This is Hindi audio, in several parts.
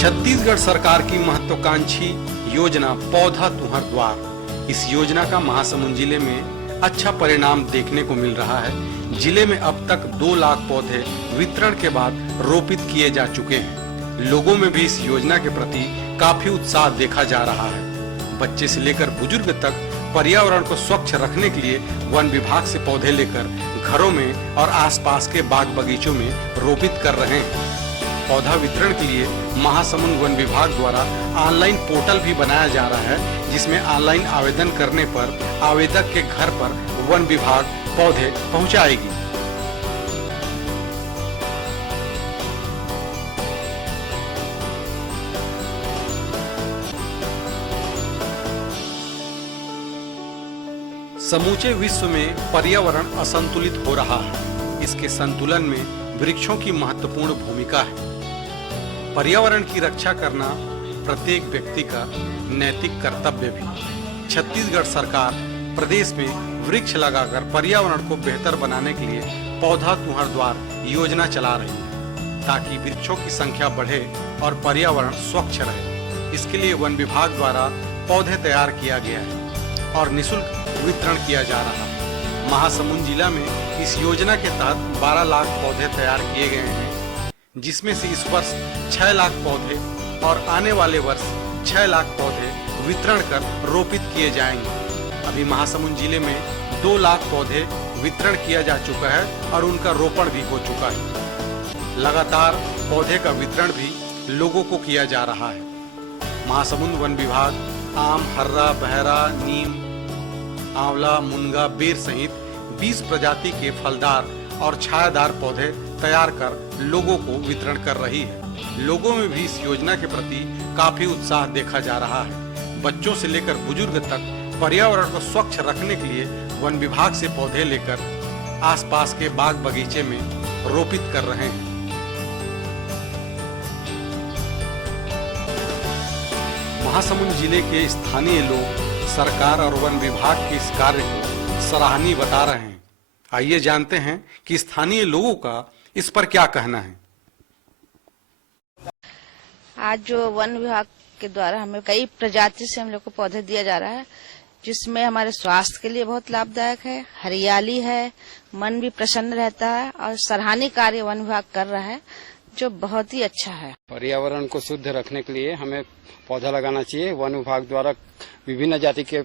छत्तीसगढ़ सरकार की महत्वाकांक्षी योजना पौधा तुहर द्वार। इस योजना का महासमुंद जिले में अच्छा परिणाम देखने को मिल रहा है। जिले में अब तक 2 लाख पौधे वितरण के बाद रोपित किए जा चुके हैं। लोगों में भी इस योजना के प्रति काफी उत्साह देखा जा रहा है। बच्चे से लेकर बुजुर्ग तक पर्यावरण को स्वच्छ रखने के लिए वन विभाग से पौधे लेकर घरों में और आसपास के बाग बगीचों में रोपित कर रहे हैं। पौधा वितरण के लिए महासमुंद वन विभाग द्वारा ऑनलाइन पोर्टल भी बनाया जा रहा है, जिसमें ऑनलाइन आवेदन करने पर आवेदक के घर पर वन विभाग पौधे पहुंचाएगी। समूचे विश्व में पर्यावरण असंतुलित हो रहा है। इसके संतुलन में वृक्षों की महत्वपूर्ण भूमिका है। पर्यावरण की रक्षा करना प्रत्येक व्यक्ति का नैतिक कर्तव्य भी। छत्तीसगढ़ सरकार प्रदेश में वृक्ष लगाकर पर्यावरण को बेहतर बनाने के लिए पौधा तुहर द्वार योजना चला रही है, ताकि वृक्षों की संख्या बढ़े और पर्यावरण स्वच्छ रहे। इसके लिए वन विभाग द्वारा पौधे तैयार किया गया है और निःशुल्क वितरण किया जा रहा है। महासमुंद जिला में इस योजना के तहत 12 लाख पौधे तैयार किए गए हैं, जिसमें से इस वर्ष 6 लाख पौधे और आने वाले वर्ष 6 लाख पौधे वितरण कर रोपित किए जाएंगे। अभी महासमुंद जिले में 2 लाख पौधे वितरण किया जा चुका है और उनका रोपण भी हो चुका है। लगातार पौधे का वितरण भी लोगों को किया जा रहा है। महासमुंद वन विभाग आम, हर्रा, बहरा, नीम, आंवला, मुनगा, बेर सहित 20 प्रजाति के फलदार और छायादार पौधे तैयार कर लोगों को वितरण कर रही है। लोगों में भी इस योजना के प्रति काफी उत्साह देखा जा रहा है। बच्चों से लेकर बुजुर्ग तक पर्यावरण को स्वच्छ रखने के लिए वन विभाग से पौधे लेकर आसपास के बाग बगीचे में रोपित कर रहे हैं। महासमुंद जिले के स्थानीय लोग सरकार और वन विभाग के इस कार्य को सराहनीय बता रहे हैं। आइए जानते हैं कि स्थानीय लोगों का इस पर क्या कहना है। आज जो वन विभाग के द्वारा हमें कई प्रजाति से हम लोग को पौधे दिया जा रहा है, जिसमें हमारे स्वास्थ्य के लिए बहुत लाभदायक है, हरियाली है, मन भी प्रसन्न रहता है और सराहनीय कार्य वन विभाग कर रहा है, जो बहुत ही अच्छा है। पर्यावरण को शुद्ध रखने के लिए हमें पौधा लगाना चाहिए। वन विभाग द्वारा विभिन्न जाति के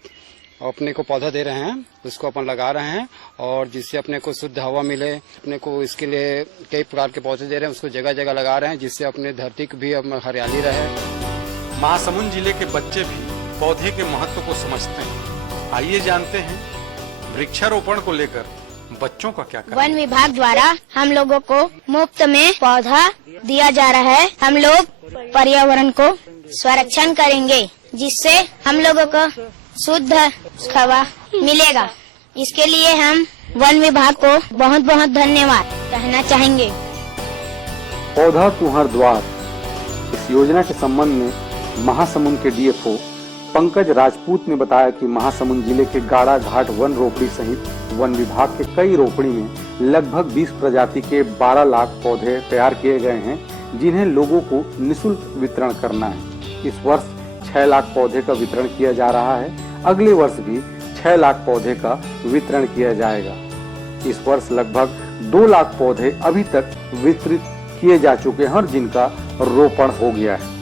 अपने को पौधा दे रहे हैं, उसको अपन लगा रहे हैं और जिससे अपने को शुद्ध हवा मिले। अपने को इसके लिए कई प्रकार के पौधे दे रहे हैं, उसको जगह जगह लगा रहे हैं, जिससे अपने धरती की भी हरियाली रहे। महासमुंद जिले के बच्चे भी पौधे के महत्व को समझते हैं। आइए जानते हैं वृक्षारोपण को लेकर बच्चों का क्या कहना है। वन विभाग द्वारा हम लोगों को मुफ्त में पौधा दिया जा रहा है। हम लोग पर्यावरण को संरक्षण करेंगे, जिससे हम लोगों को शुद्ध हवा मिलेगा। इसके लिए हम वन विभाग को बहुत बहुत धन्यवाद कहना चाहेंगे। पौधा तुहर द्वार इस योजना के संबंध में महासमुंद के डीएफओ पंकज राजपूत ने बताया कि महासमुंद जिले के गाड़ा घाट वन रोपड़ी सहित वन विभाग के कई रोपड़ी में लगभग 20 प्रजाति के 12 लाख पौधे तैयार किए गए हैं, जिन्हें लोगों को निःशुल्क वितरण करना है। इस वर्ष 6 लाख पौधे का वितरण किया जा रहा है। अगले वर्ष भी 6 लाख पौधे का वितरण किया जाएगा। इस वर्ष लगभग 2 लाख पौधे अभी तक वितरित किए जा चुके हैं और जिनका रोपण हो गया है।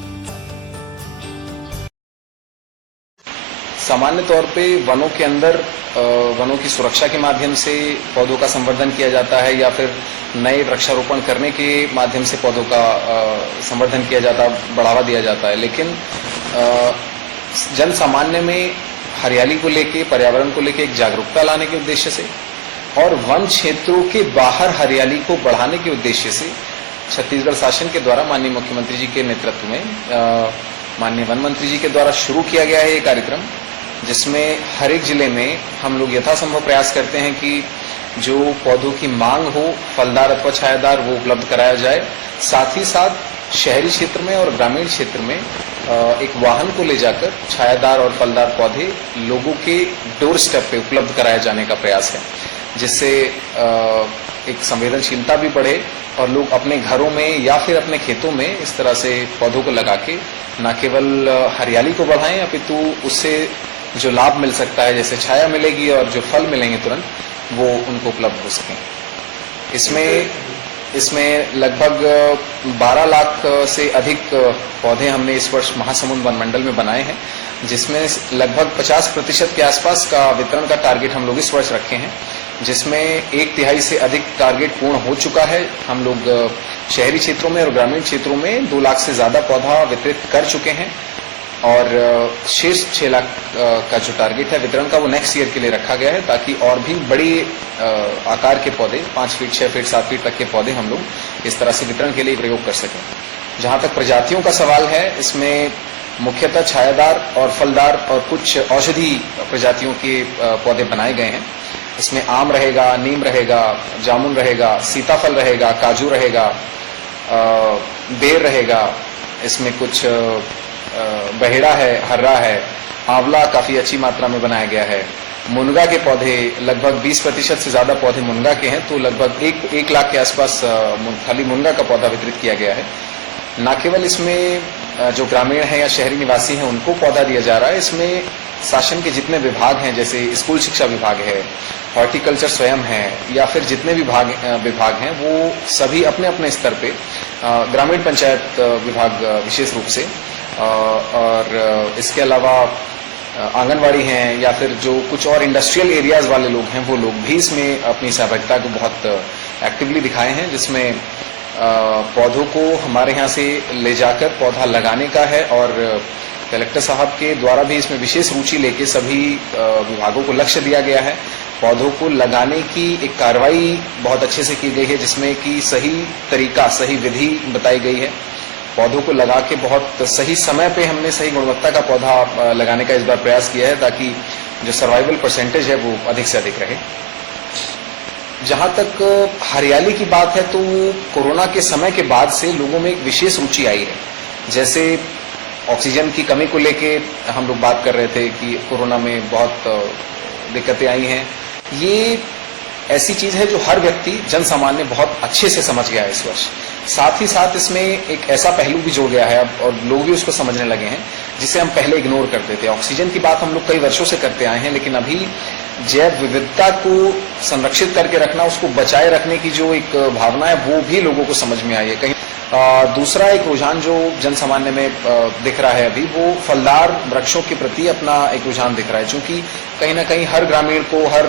सामान्य तौर पे वनों के अंदर वनों की सुरक्षा के माध्यम से पौधों का संवर्धन किया जाता है, या फिर नए वृक्षारोपण करने के माध्यम से पौधों का संवर्धन किया जाता है, बढ़ावा दिया जाता है। लेकिन जन सामान्य में हरियाली को लेके, पर्यावरण को लेके एक जागरूकता लाने के उद्देश्य से और वन क्षेत्रों के बाहर हरियाली को बढ़ाने के उद्देश्य से छत्तीसगढ़ शासन के द्वारा माननीय मुख्यमंत्री जी के नेतृत्व में माननीय वन मंत्री जी के द्वारा शुरू किया गया है ये कार्यक्रम, जिसमें हर एक जिले में हम लोग यथासंभव प्रयास करते हैं कि जो पौधों की मांग हो, फलदार अथवा छायादार, वो उपलब्ध कराया जाए। साथ ही साथ शहरी क्षेत्र में और ग्रामीण क्षेत्र में एक वाहन को ले जाकर छायादार और फलदार पौधे लोगों के डोर स्टेप पे उपलब्ध कराए जाने का प्रयास है। जिससे एक संवेदनशीलता भी बढ़े और लोग अपने घरों में या फिर अपने खेतों में इस तरह से पौधों को लगा के न केवल हरियाली को बढ़ाएं अपितु उससे जो लाभ मिल सकता है, जैसे छाया मिलेगी और जो फल मिलेंगे तुरंत, वो उनको उपलब्ध हो सकें। इसमें लगभग 12 लाख से अधिक पौधे हमने इस वर्ष महासमुंद वन मंडल में बनाए हैं, जिसमें लगभग 50% के आसपास का वितरण का टारगेट हम लोग इस वर्ष रखे हैं, जिसमें 1/3 से अधिक टारगेट पूर्ण हो चुका है। हम लोग शहरी क्षेत्रों में और ग्रामीण क्षेत्रों में 2 लाख से ज्यादा पौधा वितरित कर चुके हैं और शेष 6 लाख का जो टारगेट है वितरण का, वो नेक्स्ट ईयर के लिए रखा गया है, ताकि और भी बड़ी आकार के पौधे 5 फीट 6 फीट 7 फीट तक के पौधे हम लोग इस तरह से वितरण के लिए प्रयोग कर सकें। जहां तक प्रजातियों का सवाल है, इसमें मुख्यतः छायादार और फलदार और कुछ औषधि प्रजातियों के पौधे बनाए गए हैं। इसमें आम रहेगा, नीम रहेगा, जामुन रहेगा, सीताफल रहेगा, काजू रहेगा, बेर रहेगा, इसमें कुछ बहेड़ा है, हर्रा है, आंवला काफी अच्छी मात्रा में बनाया गया है। मुनगा के पौधे लगभग 20% से ज्यादा पौधे मुनगा के हैं, तो लगभग 1 लाख के आसपास खाली मुनगा का पौधा वितरित किया गया है। न केवल इसमें जो ग्रामीण है या शहरी निवासी हैं उनको पौधा दिया जा रहा है, इसमें शासन के जितने विभाग हैं, जैसे स्कूल शिक्षा विभाग है, हॉर्टिकल्चर स्वयं है, या फिर जितने विभाग हैं, वो सभी अपने अपने स्तर पे, ग्रामीण पंचायत विभाग विशेष रूप से, और इसके अलावा आंगनवाड़ी हैं या फिर जो कुछ और इंडस्ट्रियल एरियाज वाले लोग हैं, वो लोग भी इसमें अपनी सहभागिता को बहुत एक्टिवली दिखाए हैं, जिसमें पौधों को हमारे यहाँ से ले जाकर पौधा लगाने का है और कलेक्टर साहब के द्वारा भी इसमें विशेष रुचि लेके सभी विभागों को लक्ष्य दिया गया है। पौधों को लगाने की एक कार्रवाई बहुत अच्छे से की गई है, जिसमें कि सही तरीका, सही विधि बताई गई है। पौधों को लगा के बहुत सही समय पे हमने सही गुणवत्ता का पौधा लगाने का इस बार प्रयास किया है, ताकि जो सर्वाइवल परसेंटेज है वो अधिक से अधिक रहे। जहां तक हरियाली की बात है, तो कोरोना के समय के बाद से लोगों में एक विशेष रुचि आई है। जैसे ऑक्सीजन की कमी को लेके हम लोग बात कर रहे थे कि कोरोना में बहुत दिक्कतें आई हैं। ये ऐसी चीज है जो हर व्यक्ति, जन सामान्य बहुत अच्छे से समझ गया है इस वर्ष। साथ ही साथ इसमें एक ऐसा पहलू भी जोड़ गया है अब, और लोग भी उसको समझने लगे हैं, जिसे हम पहले इग्नोर करते थे। ऑक्सीजन की बात हम लोग कई वर्षों से करते आए हैं, लेकिन अभी जैव विविधता को संरक्षित करके रखना, उसको बचाए रखने की जो एक भावना है, वो भी लोगों को समझ में आई है। कहीं दूसरा एक रुझान जो जन सामान्य में दिख रहा है अभी, वो फलदार वृक्षों के प्रति अपना एक रुझान दिख रहा है, क्योंकि कहीं ना कहीं हर ग्रामीण को, हर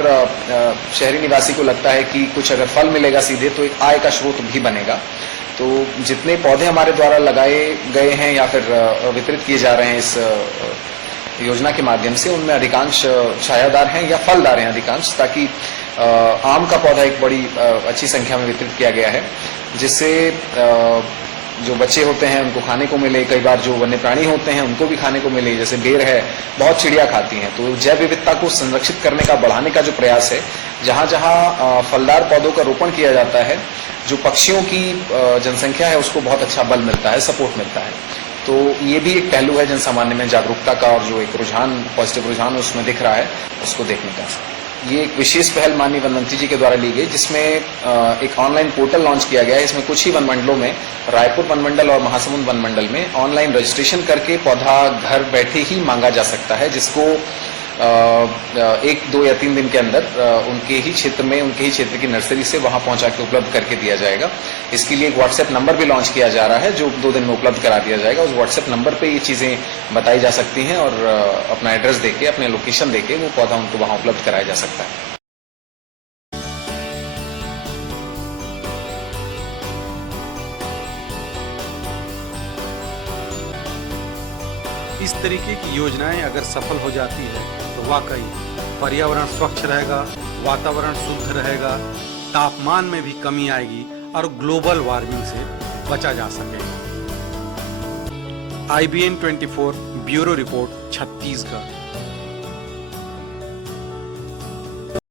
शहरी निवासी को लगता है कि कुछ अगर फल मिलेगा सीधे तो एक आय का स्रोत भी बनेगा। तो जितने पौधे हमारे द्वारा लगाए गए हैं या फिर वितरित किए जा रहे हैं इस योजना के माध्यम से, उनमें अधिकांश छायादार हैं या फलदार हैं अधिकांश, ताकि आम का पौधा एक बड़ी अच्छी संख्या में वितरित किया गया है, जिससे जो बच्चे होते हैं उनको खाने को मिले, कई बार जो वन्य प्राणी होते हैं उनको भी खाने को मिले, जैसे बेर है, बहुत चिड़िया खाती हैं। तो जैव विविधता को संरक्षित करने का, बढ़ाने का जो प्रयास है, जहां जहां फलदार पौधों का रोपण किया जाता है, जो पक्षियों की जनसंख्या है उसको बहुत अच्छा बल मिलता है, सपोर्ट मिलता है। तो ये भी एक पहलू है जन सामान्य में जागरूकता का, और जो एक रुझान, पॉजिटिव रुझान उसमें दिख रहा है, उसको देखने का। ये एक विशेष पहल माननीय वन मंत्री जी के द्वारा ली गई, जिसमें एक ऑनलाइन पोर्टल लॉन्च किया गया है। इसमें कुछ ही वन मंडलों में, रायपुर वन मंडल और महासमुंद वन मंडल में ऑनलाइन रजिस्ट्रेशन करके पौधा घर बैठे ही मांगा जा सकता है, जिसको 1, 2 या 3 दिन के अंदर उनके ही क्षेत्र में, उनके ही क्षेत्र की नर्सरी से वहां पहुंचा के उपलब्ध करके दिया जाएगा। इसके लिए एक व्हाट्सएप नंबर भी लॉन्च किया जा रहा है, जो 2 दिन में उपलब्ध करा दिया जाएगा। उस व्हाट्सएप नंबर पे ये चीजें बताई जा सकती हैं, और अपना एड्रेस देके, अपने लोकेशन देके वो पौधा उनको वहां उपलब्ध कराया जा सकता है। इस तरीके की योजनाएं अगर सफल हो जाती है तो वाकई पर्यावरण स्वच्छ रहेगा, वातावरण शुद्ध रहेगा, तापमान में भी कमी आएगी और ग्लोबल वार्मिंग से बचा जा सकेगा। IBN 24 bureau report, Chhattisgarh.